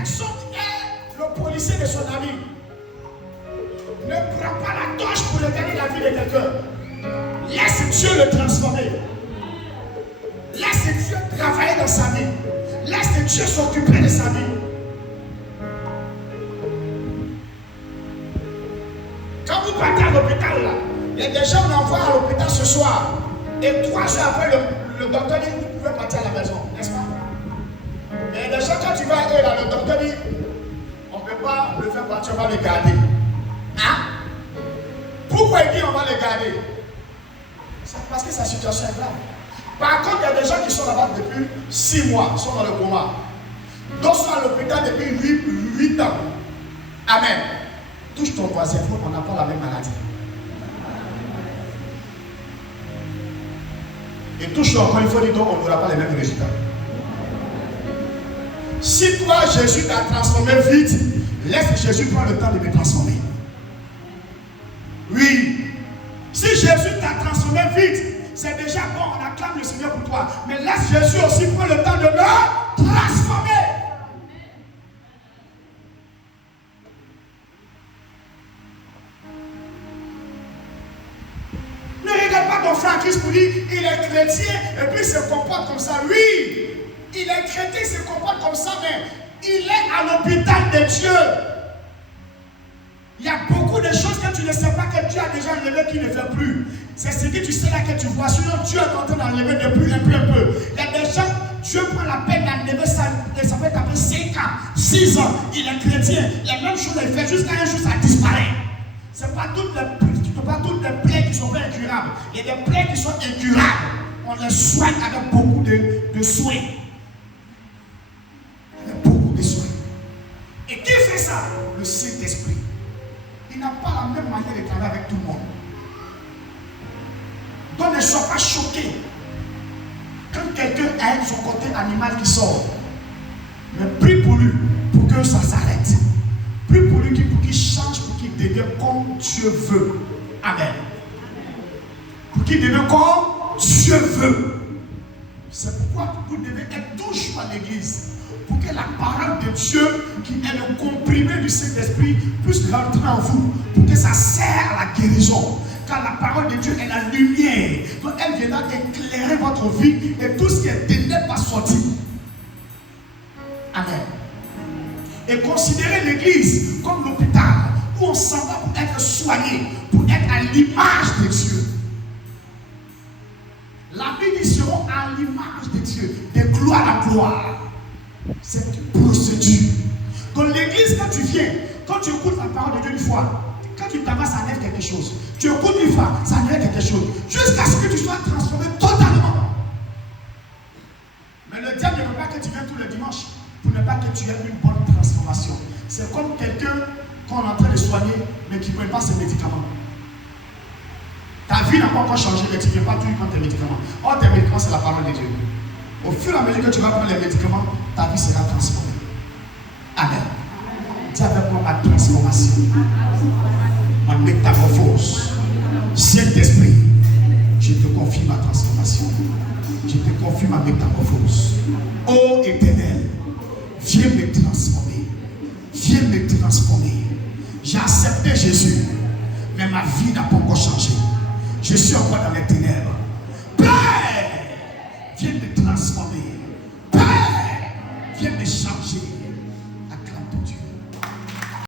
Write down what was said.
personne est le policier de son ami. Ne prends pas la torche pour regarder la vie de quelqu'un. Laisse Dieu le transformer. Laisse Dieu travailler dans sa vie. Laisse Dieu s'occuper de sa vie. Quand vous partez à l'hôpital, là, il y a des gens qu'on envoie à l'hôpital ce soir. Et 3 jours après, le docteur dit vous pouvez partir à la maison, n'est-ce pas? Mais il y a des gens, quand tu vas aller là, le docteur dit on ne peut pas le faire partir, on va le garder. Hein? Pourquoi il dit on va le garder? C'est parce que sa situation est grave. Par contre, il y a des gens qui sont là-bas depuis 6 mois, sont dans le coma. D'autres sont à l'hôpital depuis 8 ans. Amen. Touche ton voisin, il faut qu'on n'a pas la même maladie. Et touche encore, il faut dire donc on n'aura pas les mêmes résultats. Si toi, Jésus t'a transformé vite, laisse Jésus prendre le temps de me transformer. Oui. Si Jésus t'a transformé vite, c'est déjà bon, on acclame le Seigneur pour toi. Mais laisse Jésus aussi prendre le temps de me transformer. Ne regarde pas ton frère Christ pour dire il est chrétien et puis il se comporte comme ça. Oui, il est chrétien, il se comporte comme ça, mais il est à l'hôpital de Dieu. Il y a beaucoup de choses que tu ne sais pas que Dieu a déjà enlevé qui ne fait plus. C'est ce que tu sais là que tu vois. Sinon, Dieu est en train d'enlever depuis un peu. Il y a des gens, Dieu prend la peine d'enlever ça. Et ça peut taper 5 ans, 6 ans. Il est chrétien. La même chose, il fait jusqu'à un jour, ça disparaît. Ce n'est pas toutes les plaies qui sont pas incurables. Il y a des plaies qui sont incurables. On les soigne avec beaucoup de soins. Avec beaucoup de soins. Et qui fait ça? Le Saint-Esprit. Il n'a pas la même manière de travailler avec tout le monde. Donc ne sois pas choqué quand quelqu'un a son côté animal qui sort. Mais prie pour lui, pour que ça s'arrête. Prie pour lui pour qu'il change, pour qu'il devienne comme Dieu veut. Amen. Pour qu'il devienne comme Dieu veut. C'est pourquoi vous devez être toujours à l'église. Pour que la parole de Dieu, qui est le comprimé du Saint-Esprit, puisse rentrer en vous. Pour que ça sert à la guérison. Car la parole de Dieu est la lumière. Donc elle viendra éclairer votre vie et tout ce qui est ténèbres va sortir. Amen. Et considérez l'église comme l'hôpital où on s'en va pour être soigné, pour être à l'image de Dieu. La Bible dit seront à l'image de Dieu, de gloire en gloire. C'est une procédure. Donc l'église, quand tu viens, quand tu écoutes la parole de Dieu une fois, quand tu t'amasses, ça enlève quelque chose. Tu écoutes une fois, ça enlève quelque chose. Jusqu'à ce que tu sois transformé totalement. Mais le diable ne veut pas que tu viennes tous les dimanches pour ne pas que tu aies une bonne transformation. C'est comme quelqu'un qu'on est en train de soigner, mais qui ne prend pas ses médicaments. Ta vie n'a pas encore changé, mais tu ne viens pas toujours prendre tes médicaments. Or, tes médicaments, c'est la parole de Dieu. Au fur et à mesure que tu vas prendre les médicaments, ta vie sera transformée. Amen. Dis avec moi ma transformation, ma métamorphose. Saint-Esprit, je te confie ma transformation. Je te confie ma métamorphose. Ô Éternel, viens me transformer. Viens me transformer. J'ai accepté Jésus, mais ma vie n'a pas encore changé. Je suis encore dans les ténèbres. Père, viens me transformer. Père, viens me changer.